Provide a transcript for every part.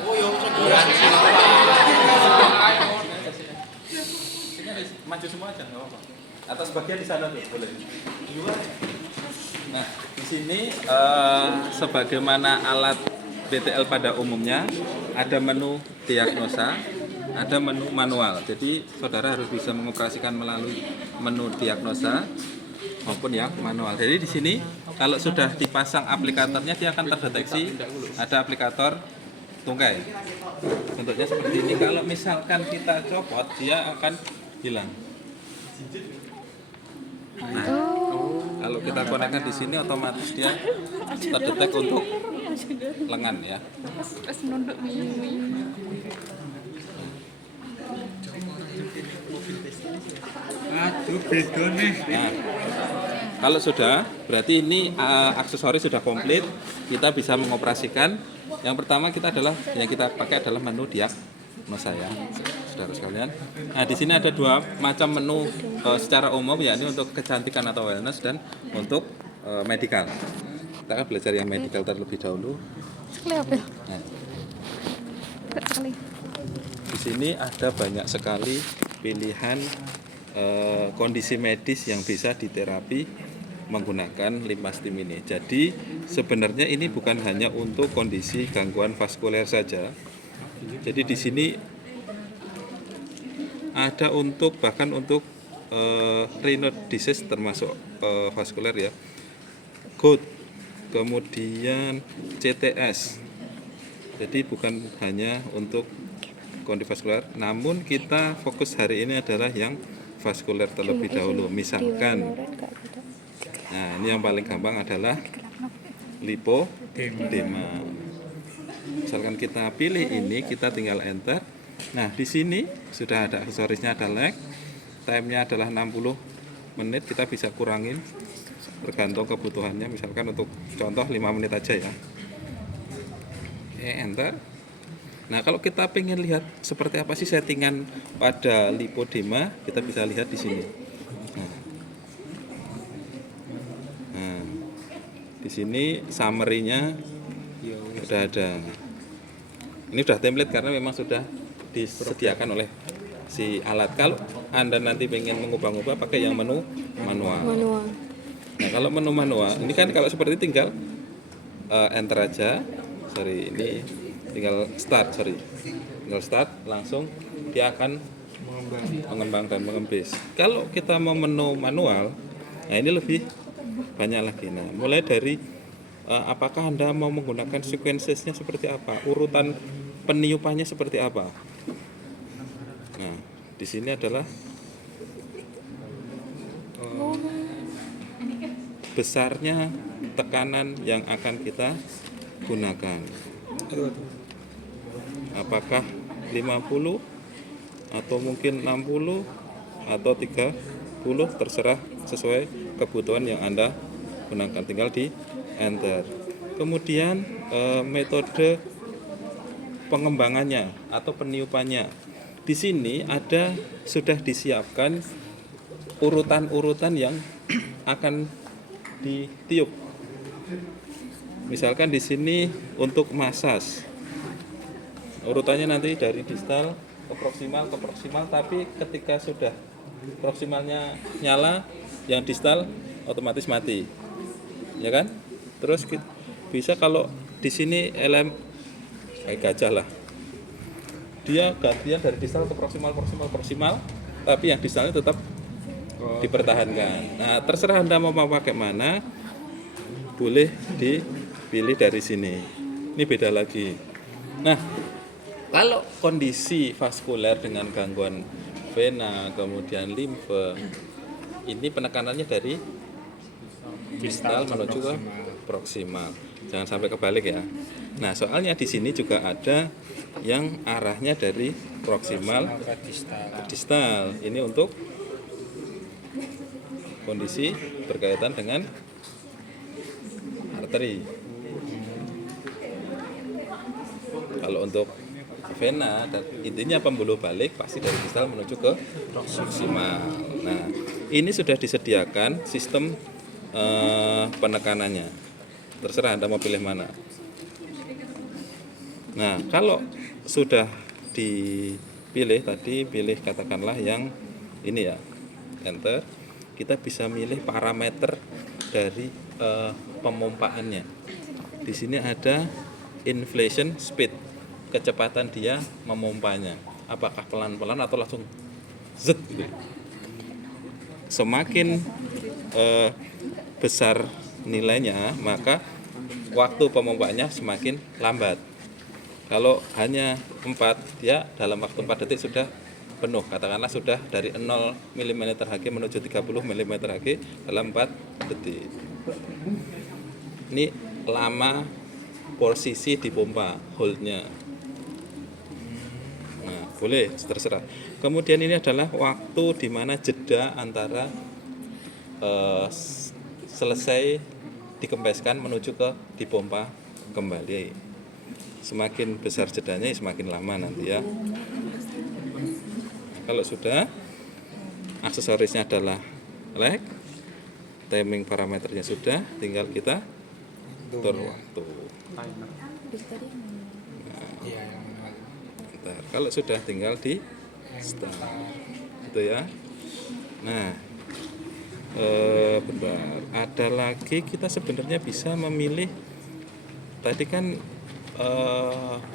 Oh ya, sebulan. Maju semua aja, nggak apa-apa. Atau sebagian di sana tuh, boleh. Nah, di sini sebagaimana alat BTL pada umumnya ada menu diagnosa, ada menu manual. Jadi saudara harus bisa mengoperasikan melalui menu diagnosa maupun yang manual. Jadi di sini kalau sudah dipasang aplikatornya dia akan terdeteksi ada aplikator tungkai. Bentuknya seperti ini. Kalau misalkan kita copot dia akan hilang. Nah, kalau kita konekkan di sini otomatis dia terdetek untuk lengan ya. Aduh, beda nih. Nah, kalau sudah, berarti ini aksesoris sudah komplit. Kita bisa mengoperasikan. Yang pertama yang kita pakai adalah menu diagnosa ya, saudara sekalian. Nah, di sini ada dua macam menu secara umum, yakni untuk kecantikan atau wellness dan untuk medical. Kita akan belajar yang medical terlebih dahulu. Nah, di sini ada banyak sekali pilihan kondisi medis yang bisa diterapi menggunakan limpa-stim ini. Jadi sebenarnya ini bukan hanya untuk kondisi gangguan vaskuler saja. Jadi di sini ada bahkan untuk renal disease termasuk vaskuler ya, gout, kemudian CTS. Jadi bukan hanya untuk kondisi vaskuler, namun kita fokus hari ini adalah yang vaskuler terlebih dahulu. Misalkan, nah ini yang paling gampang adalah lipodema. Misalkan kita pilih ini, kita tinggal enter. Nah di sini sudah ada aksesorisnya, ada lag, time-nya adalah 60 menit. Kita bisa kurangin tergantung kebutuhannya. Misalkan untuk contoh 5 menit aja ya. Oke, enter. Nah kalau kita pengen lihat seperti apa sih settingan pada lipodema, kita bisa lihat di sini. Nah, di sini summary-nya sudah ada. Ini sudah template karena memang sudah disediakan oleh si alat. Kalau Anda nanti pengen mengubah-ubah pakai yang menu manual. Nah kalau menu manual, ini kan kalau seperti tinggal enter aja. Ini tinggal start, tinggal start, langsung dia akan mengembang dan mengembis. Kalau kita mau menu manual, nah ini lebih banyak lagi. Nah, mulai dari apakah Anda mau menggunakan sequences-nya seperti apa, urutan peniupannya seperti apa. Nah, di sini adalah besarnya tekanan yang akan kita gunakan. Apakah 50 atau mungkin 60 atau 30, terserah sesuai kebutuhan yang Anda gunakan, tinggal di enter. Kemudian metode pengembangannya atau peniupannya. Di sini sudah disiapkan urutan-urutan yang akan ditiup. Misalkan di sini untuk massage, urutannya nanti dari distal ke proksimal, tapi ketika sudah proksimalnya nyala, yang distal otomatis mati, ya kan? Terus bisa kalau di sini kayak gajah lah, dia gantian dari distal ke proksimal, tapi yang distalnya tetap dipertahankan. Nah, terserah Anda mau pakai mana, boleh dipilih dari sini. Ini beda lagi. Nah, kalau kondisi vaskuler dengan gangguan vena, kemudian limfe, ini penekanannya dari distal menuju ke proksimal. Jangan sampai kebalik ya. Nah, soalnya di sini juga ada yang arahnya dari proksimal ke distal. Ini untuk kondisi berkaitan dengan arteri. Kalau untuk vena, dan intinya pembuluh balik pasti dari distal menuju ke proksimal. Nah, ini sudah disediakan sistem penekanannya. Terserah Anda mau pilih mana. Nah, kalau sudah dipilih tadi, pilih katakanlah yang ini ya, enter. Kita bisa milih parameter dari pemompaannya. Di sini ada inflation speed, kecepatan dia memompanya. Apakah pelan-pelan atau langsung zet gitu. Semakin besar nilainya, maka waktu pemompaannya semakin lambat. Kalau hanya 4, dia dalam waktu 4 detik sudah penuh. Katakanlah sudah dari 0 mm Hg menuju 30 mm Hg dalam 4 detik. Ini lama posisi di pompa, holdnya. Nah, boleh, terserah. Kemudian ini adalah waktu di mana jeda antara selesai dikempeskan menuju ke dipompa kembali. Semakin besar jedanya semakin lama nanti ya. Kalau sudah, aksesorisnya adalah lag, timing parameternya sudah, tinggal kita atur waktu. Iya, yang manual. Bentar. Kalau sudah tinggal di start, gitu ya. Nah, bentar. Ada lagi kita sebenarnya bisa memilih. Tadi kan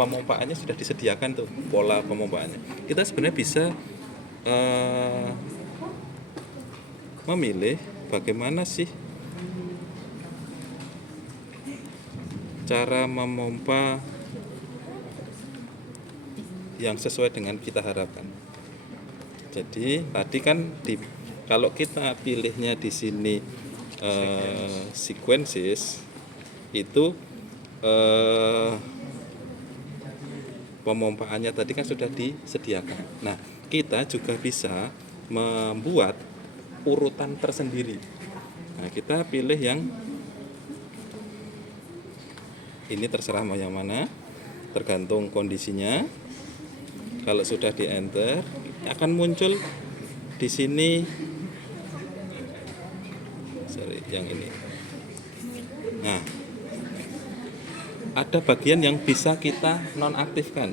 pemompaannya sudah disediakan tuh, pola pemompaannya. Kita sebenarnya bisa memilih bagaimana sih cara memompa yang sesuai dengan kita harapkan. Jadi tadi kan kalau kita pilihnya di sini sequences itu pemompaannya tadi kan sudah disediakan. Nah, kita juga bisa membuat urutan tersendiri. Nah, kita pilih yang ini, terserah mau yang mana, tergantung kondisinya. Kalau sudah di enter, akan muncul di sini, yang ini. Nah, ada bagian yang bisa kita nonaktifkan.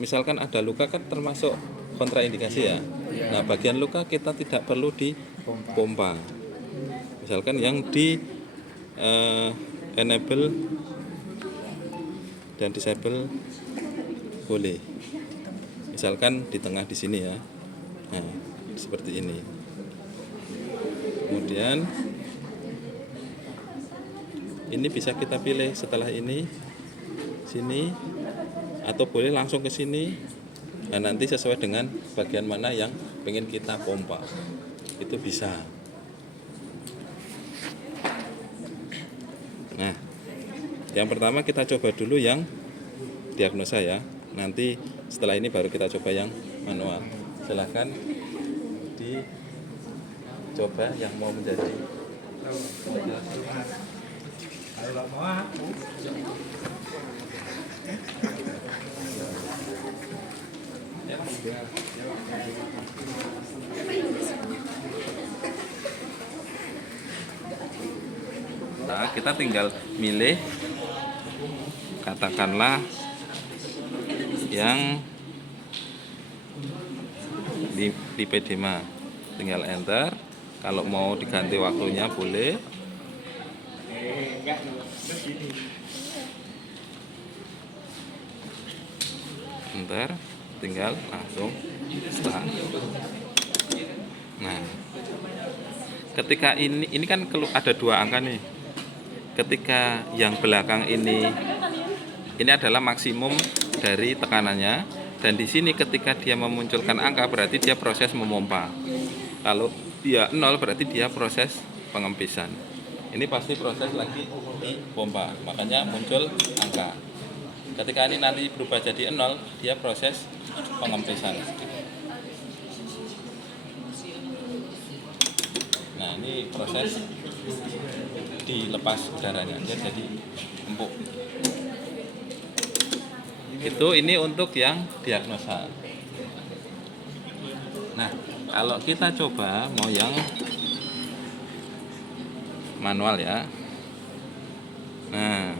Misalkan ada luka kan termasuk kontraindikasi ya. Nah, bagian luka kita tidak perlu dipompa. Misalkan yang di enable dan disable boleh. Misalkan di tengah di sini ya. Nah, seperti ini. Kemudian ini bisa kita pilih setelah ini sini, atau boleh langsung ke sini. Nah, nanti sesuai dengan bagian mana yang pengen kita pompa, itu bisa. Nah, yang pertama kita coba dulu yang diagnosa ya. Nanti setelah ini baru kita coba yang manual. Silahkan dicoba yang mau menjadi. Nah, kita tinggal milih, katakanlah yang di P5, tinggal enter. Kalau mau diganti waktunya boleh. Enter, tinggal langsung start. Nah, ketika ini kan ada 2 angka nih. Ketika yang belakang ini adalah maksimum dari tekanannya, dan di sini ketika dia memunculkan angka berarti dia proses memompa. Kalau dia 0 berarti dia proses pengempisan. Ini pasti proses lagi dipompa, makanya muncul angka. Ketika ini nanti berubah jadi 0, dia proses pengempisan. Nah, ini proses dilepas udaranya, dia jadi empuk. Ini untuk yang diagnosa. Nah, kalau kita coba mau yang manual ya. Nah,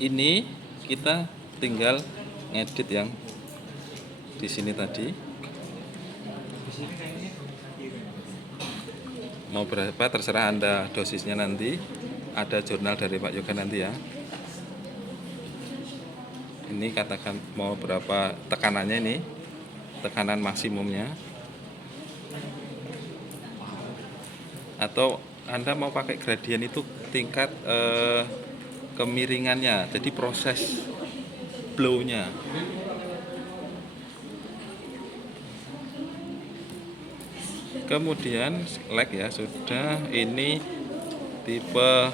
ini kita tinggal ngedit yang di sini tadi. Mau berapa terserah Anda dosisnya nanti. Ada jurnal dari Pak Yoga nanti ya. Ini katakan mau berapa tekanannya ini, tekanan maksimumnya. Atau Anda mau pakai gradien itu tingkat kemiringannya, jadi proses blow-nya. Kemudian lag ya sudah, ini tipe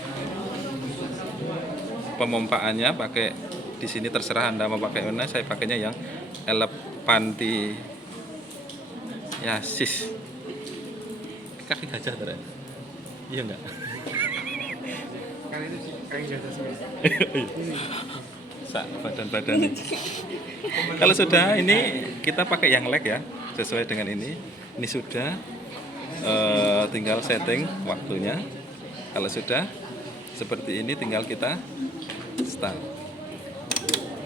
pemompaannya pakai di sini terserah Anda mau pakai mana. Saya pakainya yang Elephantiasis. Kaki gajah terus. Iya enggak? Kali itu sih kaki gajah semua. Sak badan-badan nih. Kalau sudah ini kita pakai yang lag ya, sesuai dengan ini. Ini sudah tinggal setting waktunya. Kalau sudah seperti ini tinggal kita start.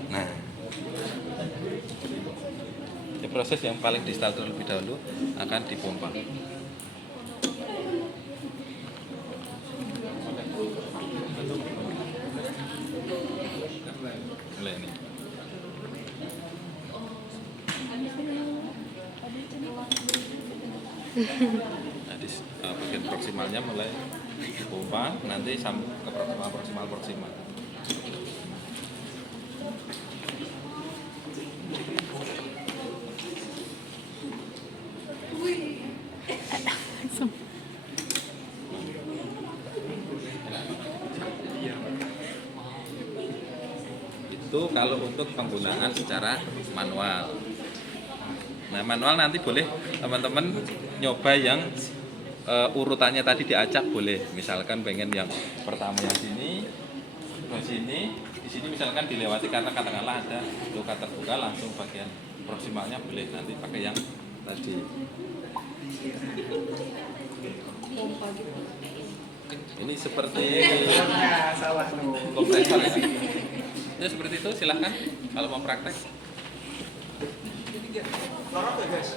Nah, ini proses yang paling di start terlebih dahulu akan dipompa. Mulai ini. Nah, di bagian proksimalnya mulai pompa, nanti sampai ke proksimal. Itu kalau untuk penggunaan secara manual. Nah, manual nanti boleh teman-teman nyoba yang urutannya tadi diacak boleh. Misalkan pengen yang pertama yang sini, ke sini, di sini misalkan dilewati karena katakanlah ada luka terbuka, langsung bagian proksimalnya boleh nanti pakai yang tadi. Ini seperti kompresor ya. Ya seperti itu, silahkan kalau mau praktek. Lorot ya guys.